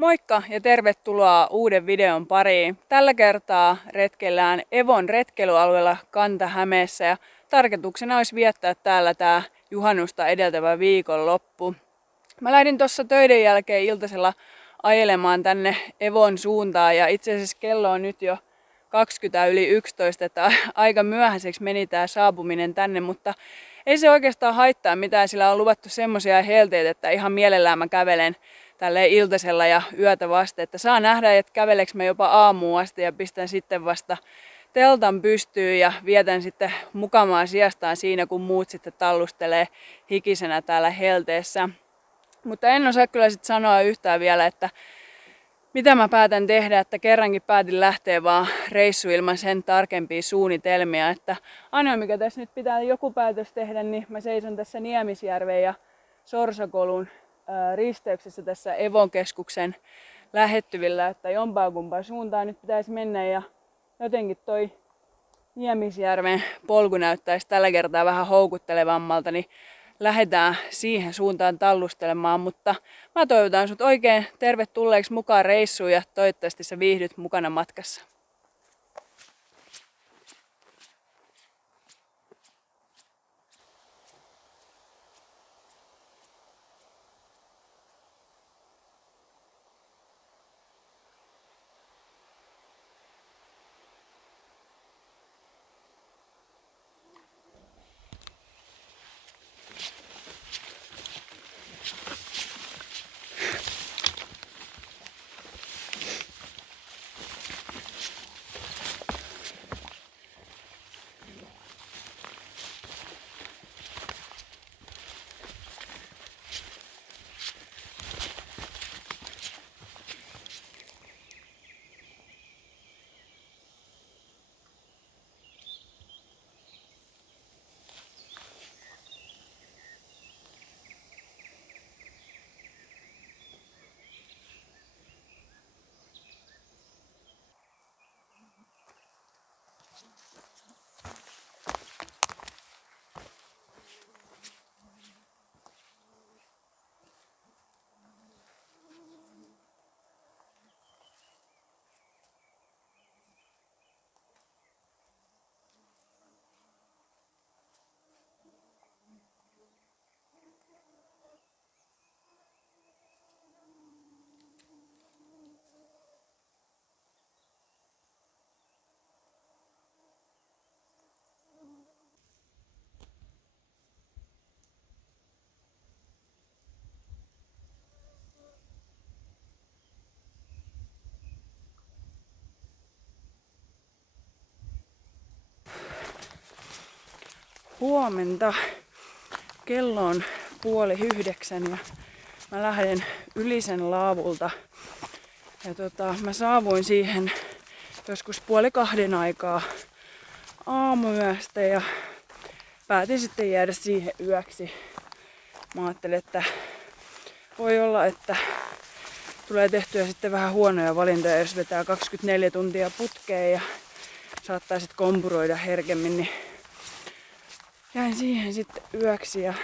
Moikka ja tervetuloa uuden videon pariin. Tällä kertaa retkellään Evon retkeilyalueella Kanta-Hämeessä ja tarkoituksena olisi viettää täällä tää juhannusta edeltävä viikonloppu. Mä lähdin tuossa töiden jälkeen iltasella ajelemaan tänne Evon suuntaan ja itse asiassa kello on nyt jo 20:11, että aika myöhäiseksi meni tää saapuminen tänne, mutta ei se oikeastaan haittaa mitään, sillä on luvattu semmosia helteitä, että ihan mielellään mä kävelen tälleen iltasella ja yötä vasta, että saa nähdä, että käveleks mä jopa aamuun asti ja pistän sitten vasta teltan pystyyn ja vietän sitten mukamaa sijastaan siinä, kun muut sitten tallustelee hikisenä täällä helteessä. Mutta en osaa kyllä sitten sanoa yhtään vielä, että mitä mä päätän tehdä, että kerrankin päätin lähteä vaan reissu ilman sen tarkempia suunnitelmia. Että ainoa mikä tässä nyt pitää joku päätös tehdä, niin mä seison tässä Niemisjärven ja Sorsakolun risteyksessä tässä Evon keskuksen lähettyvillä, että jompaa kumpaa suuntaan nyt pitäisi mennä ja jotenkin toi Niemisjärven polku näyttäisi tällä kertaa vähän houkuttelevammalta, niin lähdetään siihen suuntaan tallustelemaan, mutta mä toivotan sut oikein tervetulleeksi mukaan reissuun ja toivottavasti sä viihdyt mukana matkassa. Huomenta. Kello on 8:30 ja mä lähden Ylisen laavulta. Ja mä saavuin siihen joskus 1:30 aikaa aamuyöstä ja päätin sitten jäädä siihen yöksi. Mä ajattelin, että voi olla, että tulee tehtyä sitten vähän huonoja valintoja, jos vetää 24 tuntia putkeen ja saattaa sitten kompuroida herkemmin, niin jäin siihen sitten yöksi ja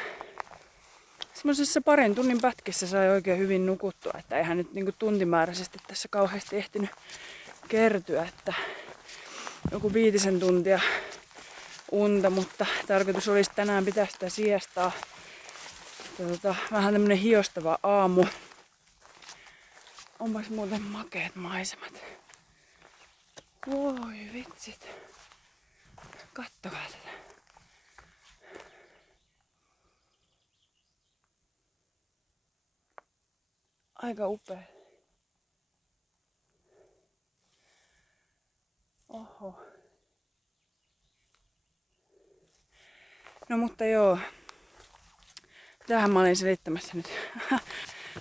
semmoisessa parin tunnin pätkissä sai oikein hyvin nukuttua, että eihän nyt niinku tuntimääräisesti tässä kauheasti ehtinyt kertyä, että joku 5 tuntia unta, mutta tarkoitus olisi tänään pitää sitä siestaa. Vähän tämmönen hiostava aamu. Onpas muuten makeet maisemat. Voi vitsit. Kattokaa tätä. Aika upea. Oho. No mutta joo. Tähän mä olin selittämässä nyt.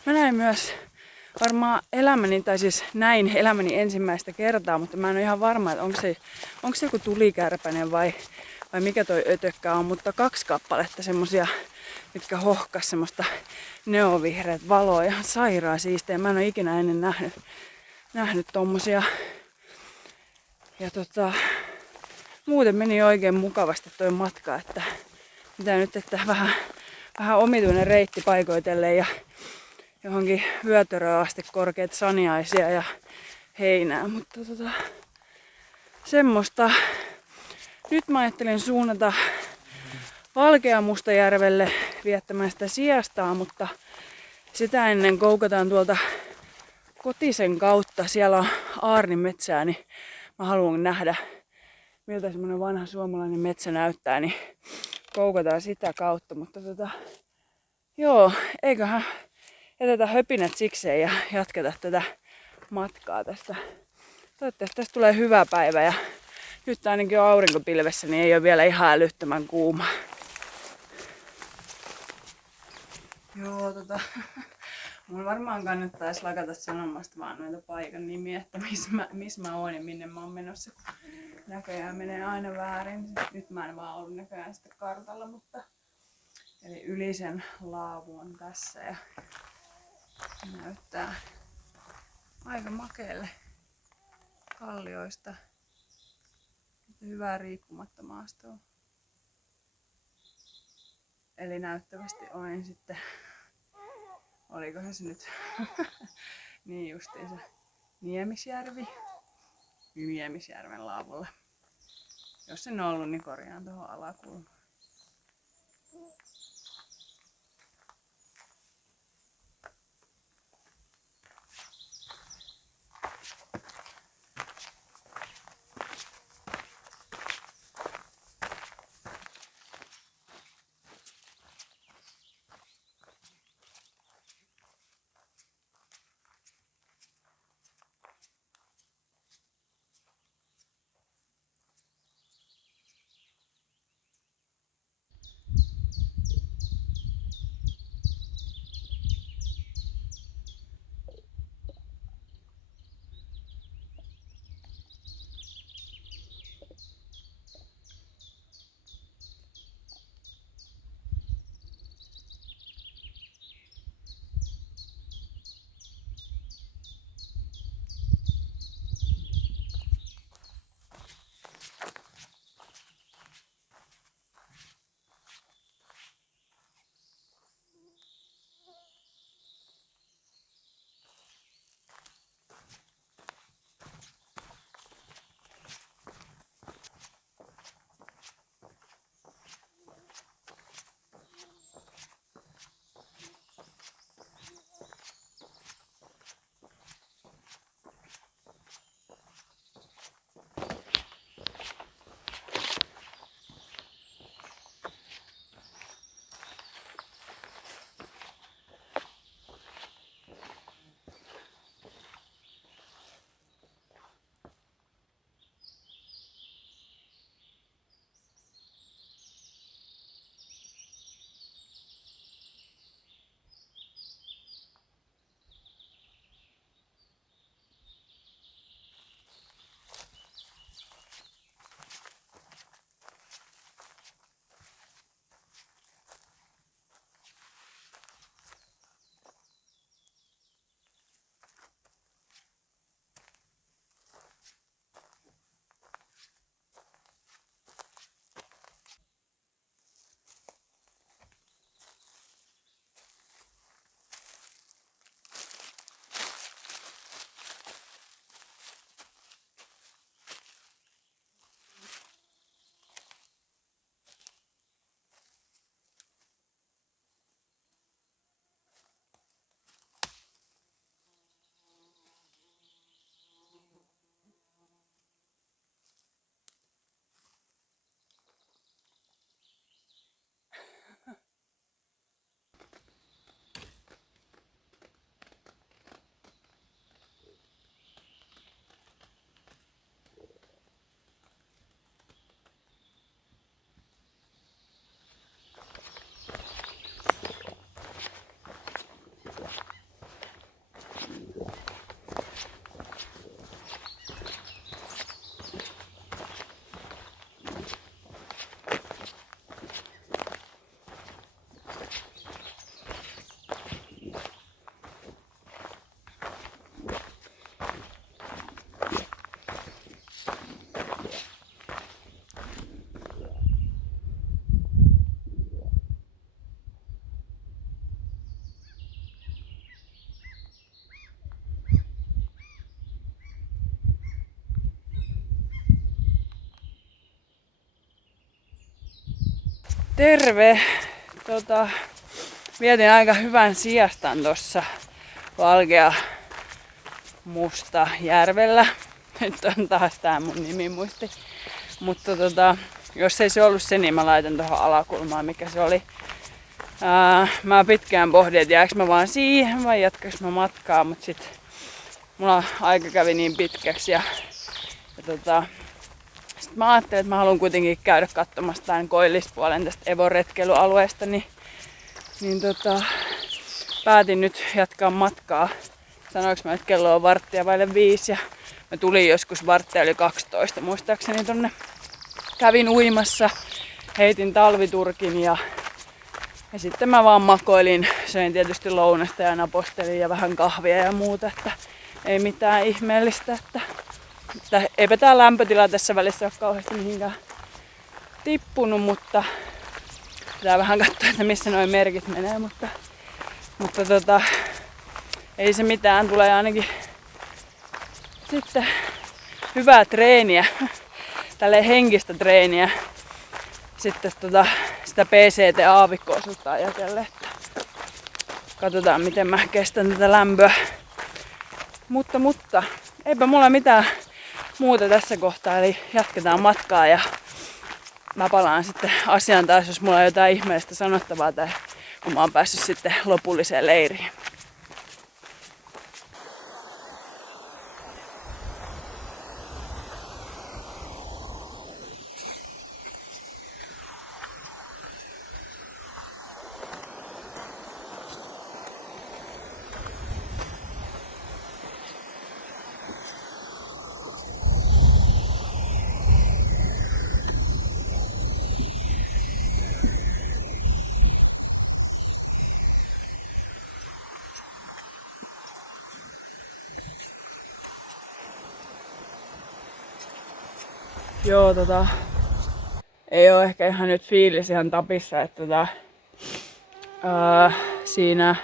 Mä näin myös varmaan näin elämäni ensimmäistä kertaa, mutta mä en ole ihan varma, että onko se joku tulikärpänen vai mikä toi ötökkä on, mutta 2 kappaletta semmosia, mitkä hohkas semmoista neonvihreät valoa, ihan sairaan siistejä. Mä en ole ikinä ennen nähnyt tommosia. Ja muuten meni oikein mukavasti toi matka, että mitä nyt, että vähän omituinen reitti paikoitellen ja johonkin vyötäröön asti korkeita saniaisia ja heinää, mutta semmoista. Nyt mä ajattelin suunnata Valkeamustajärvelle viettämään sitä siestaa, mutta sitä ennen koukataan tuolta Kotisen kautta. Siellä on aarnimetsää, niin mä haluan nähdä, miltä semmonen vanha suomalainen metsä näyttää, niin koukataan sitä kautta. Mutta joo, eiköhän jätetä höpinät sikseen ja jatketa tätä matkaa tästä. Toivottavasti tästä tulee hyvä päivä ja nyt ainakin on aurinkopilvessä, niin ei ole vielä ihan älyttömän kuuma. Joo, mun varmaan kannattaisi lakata sanomasta vaan noita paikan nimiä, että missä mä oon ja minne mä oon menossa. Näköjään menee aina väärin. Nyt mä en vaan ollut näköjään sitten kartalla, mutta eli Ylisen laavu on tässä ja näyttää aika makealle kallioista. Hyvää riippumatta maastoa. Eli näyttävästi olen sitten, olikohan se nyt niin justiinsa Niemisjärvi, Niemisjärven laavulla. Jos en ollut, niin korjaan tuohon alakulmaan. Terve! Vietin aika hyvän siestan tossa Valkea Musta järvellä. Nyt on taas tää mun nimimuisti. Mutta jos ei se ollut se, niin mä laitan tuohon alakulmaan, mikä se oli. Mä pitkään pohdin, että jääks mä vaan siihen vai jatkaks mä matkaa, mut sit mulla aika kävi niin pitkäksi ja sit mä ajattelin, että mä haluan kuitenkin käydä katsomassa tämän koillispuolen tästä Evon retkeilyalueesta, niin päätin nyt jatkaa matkaa. Sanoinko mä, että kello on 5:15 ja mä tulin joskus 11:45 muistaakseni tonne. Kävin uimassa, heitin talviturkin ja sitten mä vaan makoilin. Söin tietysti lounasta ja napostelin ja vähän kahvia ja muuta, että ei mitään ihmeellistä. Että eipä tää lämpötila tässä välissä ole kauheasti mihinkään tippunut, mutta pitää vähän katsoa, että missä nuo merkit menee, mutta ei se mitään, tulee ainakin sitten hyvää treeniä, tälleen henkistä treeniä, sitten sitä PCT-aavikko-osuutta ajatellen, että katsotaan miten mä kestän tätä lämpöä, mutta eipä mulla mitään muuta tässä kohtaa, eli jatketaan matkaa ja mä palaan sitten asiaan taas, jos mulla on jotain ihmeellistä sanottavaa tai kun mä oon päässyt sitten lopulliseen leiriin. Joo, ei oo ehkä ihan nyt fiilis ihan tapissa, että siinä,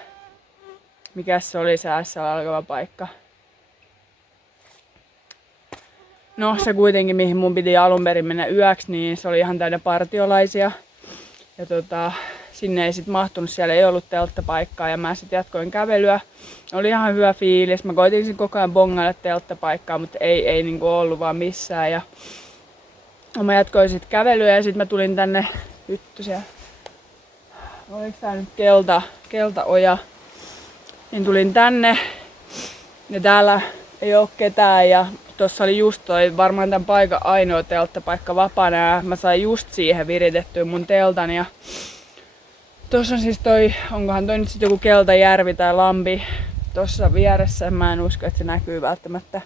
mikäs se oli se S alkava paikka? No se kuitenkin, mihin mun piti alun perin mennä yöksi, niin se oli ihan täynnä partiolaisia. Ja sinne ei sit mahtunut, siellä ei ollut telttapaikkaa ja mä sit jatkoin kävelyä. Oli ihan hyvä fiilis, mä koitin koko ajan bongailla telttapaikkaa, mutta ei niinku ollut vaan missään. Ja mä jatkoin sit kävelyä ja sit mä tulin tänne, oliko tää nyt Keltaoja, niin tulin tänne ja täällä ei oo ketään ja tossa oli just varmaan tän paikan ainoa telttapaikka vapaana ja mä sain just siihen viritettyä mun teltan ja tossa on siis onkohan toi nyt sit joku Keltajärvi tai lampi tossa vieressä, mä en usko että se näkyy välttämättä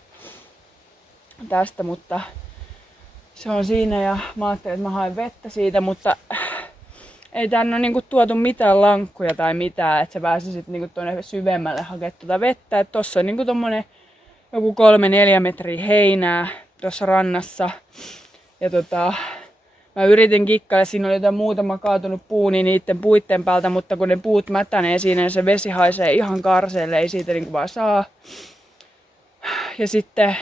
tästä, mutta se on siinä ja mä ajattelin, että mä haen vettä siitä, mutta ei tänne ole niinku tuotu mitään lankkuja tai mitään, että sä pääsisit niinku tuonne syvemmälle hakemaan tuota vettä. Et tossa on niinku tommonen joku 3-4 metriä heinää tuossa rannassa. Ja mä yritin kikkailla, siinä oli jotain muutama kaatunut puu niin niiden puitten päältä, mutta kun ne puut mätänee siinä ja se vesi haisee ihan karseelle, ei siitä niinku vaan saa. Ja sitten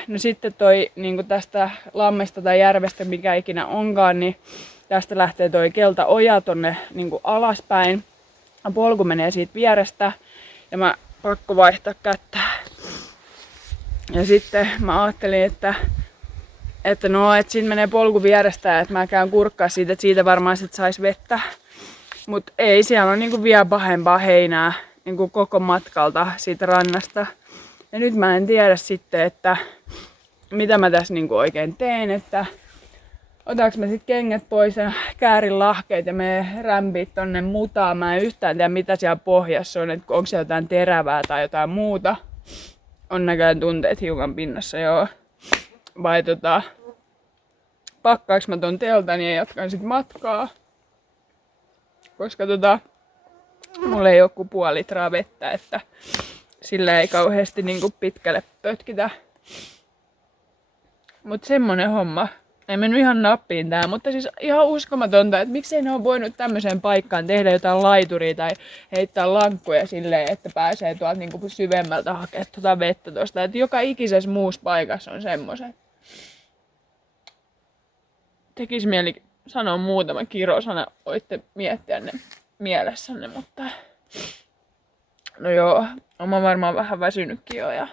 niinku tästä lammesta tai järvestä, mikä ikinä onkaan, niin tästä lähtee toi Keltaoja tonne niinku alaspäin. Polku menee siitä vierestä ja mä pakko vaihtaa kättä. Ja sitten mä ajattelin, että siinä menee polku vierestä ja että mä käyn kurkkaa siitä, että siitä varmaan sit sais vettä. Mut ei, siellä on niinku vielä pahempaa heinää niinku koko matkalta siitä rannasta. Ja nyt mä en tiedä sitten, että mitä mä tässä niinku oikein teen, että otaanko mä sit kengät pois ja käärin lahkeet ja me rämpii tonne mutaan. Mä en yhtään tiedä mitä siellä pohjassa on, että onko se jotain terävää tai jotain muuta. On näköjään tunteet hiukan pinnassa, joo. Vai pakkaaks mä ton teltan ja jatkan sit matkaa. Koska mulla ei oo kuin 0,5 litraa vettä, että sillä ei kauheasti niinku pitkälle pötkitä. Mut semmonen homma. Ei mennyt ihan nappiin tää, mutta siis ihan uskomatonta, että miksei ne on voinut tämmöiseen paikkaan tehdä jotain laituria tai heittää lankkuja silleen, että pääsee tuolta niinku syvemmältä hakemaan vettä tosta. Että joka ikisessä muussa paikassa on semmoset. Tekis mieli sanoa muutama kirosana, voitte miettiä ne mielessänne, mutta no joo, on mä varmaan vähän väsynytkin jo ja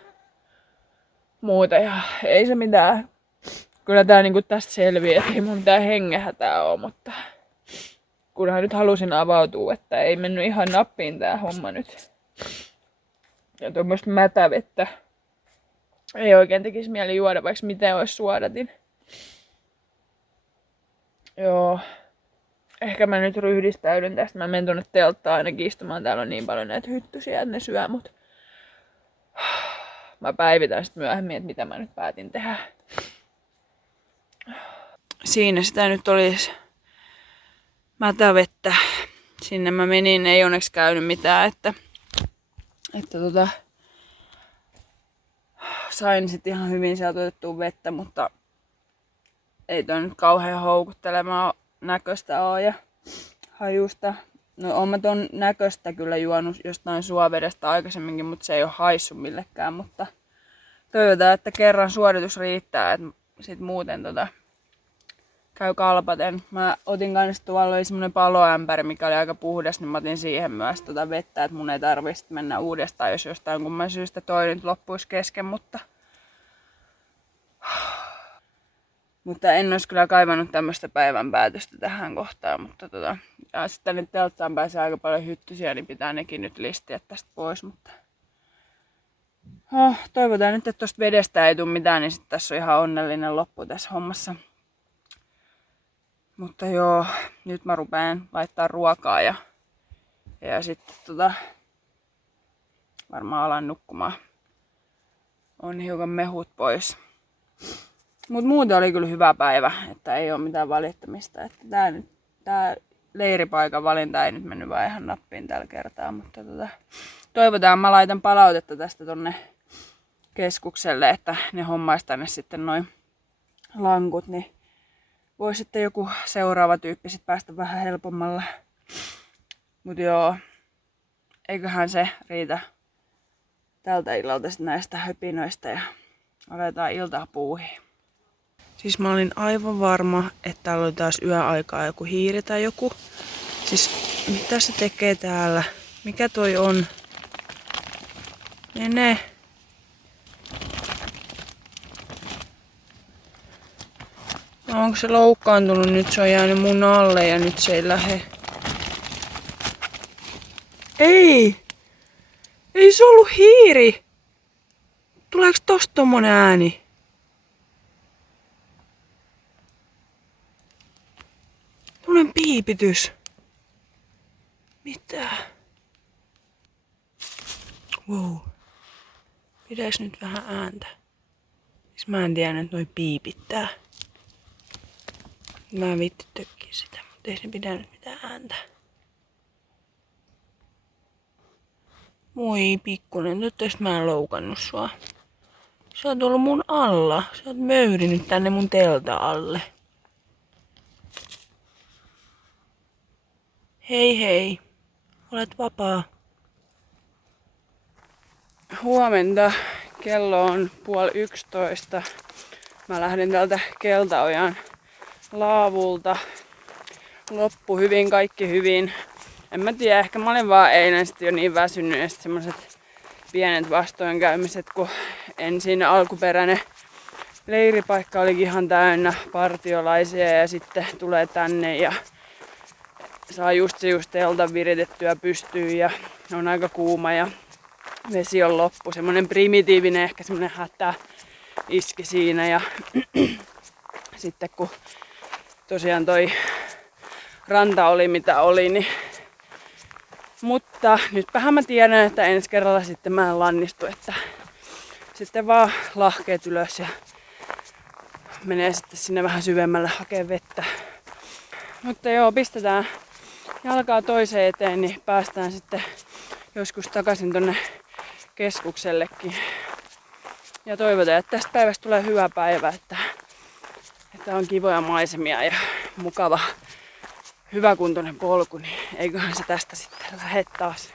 muuta ja ei se mitään. Kyllä tää niinku tästä selviää, että ei mun mitään hengähätää oo, mutta kunhan nyt halusin avautua, että ei mennyt ihan nappiin tää homma nyt. Ja tuommoista mätävettä ei oikein tekisi mieli juoda, vaikka miten olisi suodatin. Joo. Ehkä mä nyt ryhdistäydyn tästä. Mä menen tonne telttaan ainakin istumaan. Täällä on niin paljon näitä hyttysiä, että ne syö mut. Mä päivitän sit myöhemmin, että mitä mä nyt päätin tehdä. Siinä sitä nyt olisi mätävettä. Sinne mä menin, ei onneksi käynyt mitään, että sain sit ihan hyvin sieltä otettua vettä, mutta ei toi nyt kauhean houkuttelemaan näköistä oo ja hajusta. No oon mä ton näköistä kyllä juonut jostain suovedestä aikaisemminkin, mutta se ei oo haissut millekään, mutta toivotaan, että kerran suoritus riittää, että sit muuten käy kalpaten. Mä otin kanssa tuolla oli semmonen paloämpäri, mikä oli aika puhdas, niin mä otin siihen myös vettä, että mun ei tarvitse mennä uudestaan, jos jostain kumman syystä toi nyt loppuisi kesken, mutta en olisi kyllä kaivannut tämmöistä päivän päätöstä tähän kohtaan, mutta ja sitten tänne telttaan pääsee aika paljon hyttysiä, niin pitää nekin nyt listiä tästä pois, mutta toivotaan nyt, että tosta vedestä ei tule mitään, niin sitten tässä on ihan onnellinen loppu tässä hommassa. Mutta joo, nyt mä rupeen laittaa ruokaa ja sitten varmaan alan nukkumaan. On hiukan mehut pois. Mut muuten oli kyllä hyvä päivä, että ei oo mitään valittamista. Että tää leiripaikan valinta ei nyt mennyt vaan ihan nappiin tällä kertaa, mutta toivotaan, mä laitan palautetta tästä tonne keskukselle, että ne hommais tänne sitten noin lankut, niin voi sitten joku seuraava tyyppi sit päästä vähän helpommalla. Mut joo, eiköhän se riitä tältä illalta sit näistä höpinöistä ja aletaan iltaa puuhiin. Siis mä olin aivan varma, että täällä oli taas yöaikaa joku hiiri tai joku. Siis mitä se tekee täällä? Mikä toi on? Mene. No, onko se loukkaantunut nyt? Se on jäänyt mun alle ja nyt se ei lähe. Ei! Ei se ollut hiiri! Tuleeko tosta tommonen ääni? Tunnen piipitys. Mitä? Wow. Pidäis nyt vähän ääntä. Siis mä en tiedä, että noi piipittää. Mä en viitti tökkiä sitä, mutta ei se pidä nyt mitään ääntä. Moi pikkunen, toivottavasti mä en loukannut sua. Sä oot ollut mun alla. Sä oot möyrinyt tänne mun telta alle. Hei hei. Olet vapaa. Huomenta. Kello on 10:30. Mä lähden täältä Keltaojan laavulta. Loppu hyvin, kaikki hyvin. En mä tiedä, ehkä mä olin vaan eilen sitten jo niin väsynyt ja sitten semmoset pienet vastoinkäymiset, kun ensin alkuperäinen leiripaikka olikin ihan täynnä partiolaisia ja sitten tulee tänne ja saa just teltan viritettyä pystyyn ja on aika kuuma ja vesi on loppu. Semmonen primitiivinen ehkä semmonen hätä iski siinä ja sitten kun tosiaan toi ranta oli mitä oli, niin mutta nytpähän mä tiedän, että ensi kerralla sitten mä en lannistu, että sitten vaan lahkeet ylös ja menee sitten sinne vähän syvemmälle hakee vettä. Mutta joo, pistetään jalkaa toiseen eteen, niin päästään sitten joskus takaisin tonne keskuksellekin. Ja toivotaan, että tästä päivästä tulee hyvä päivä, että on kivoja maisemia ja mukava, hyväkuntoinen polku, niin eiköhän se tästä sitten lähde taas.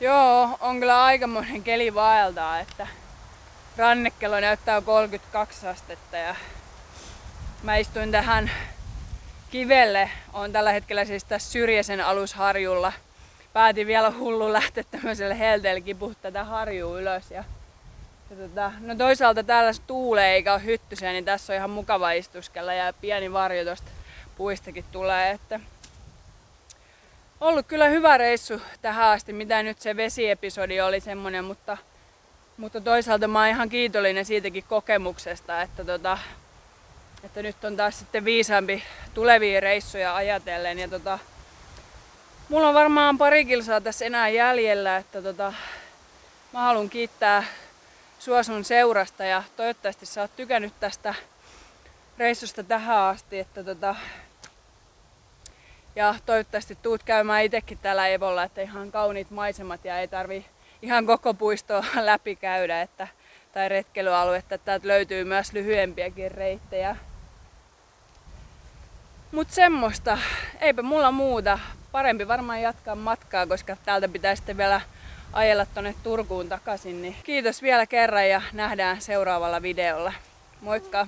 Joo, on kyllä aikamoinen keli vaeltaa, että rannekello näyttää 32 astetta ja mä istuin tähän kivelle. Oon tällä hetkellä siis tässä Syrjäsen alusharjulla. Päätin vielä hullu lähteä tämmöiselle helteelle kipua tätä harjua ylös. Ja no toisaalta täällä tuulee eikä ole hyttysiä, niin tässä on ihan mukava istuskella ja pieni varjo tosta puistakin tulee. Että ollut kyllä hyvä reissu tähän asti, mitä nyt se vesiepisodi oli semmonen, mutta toisaalta mä oon ihan kiitollinen siitäkin kokemuksesta, että nyt on taas sitten viisaampi tulevia reissuja ajatellen. Ja mulla on varmaan pari kilsaa tässä enää jäljellä, että mä haluan kiittää sua sun seurasta ja toivottavasti sä oot tykännyt tästä reissusta tähän asti, ja toivottavasti tuut käymään itekin täällä Evolla, että ihan kauniit maisemat ja ei tarvi ihan koko puistoa läpi käydä, tai retkeilyaluetta, että täältä löytyy myös lyhyempiäkin reittejä. Mut semmoista, eipä mulla muuta. Parempi varmaan jatkaa matkaa, koska täältä pitää sitten vielä ajella tonne Turkuun takaisin. Niin kiitos vielä kerran ja nähdään seuraavalla videolla. Moikka!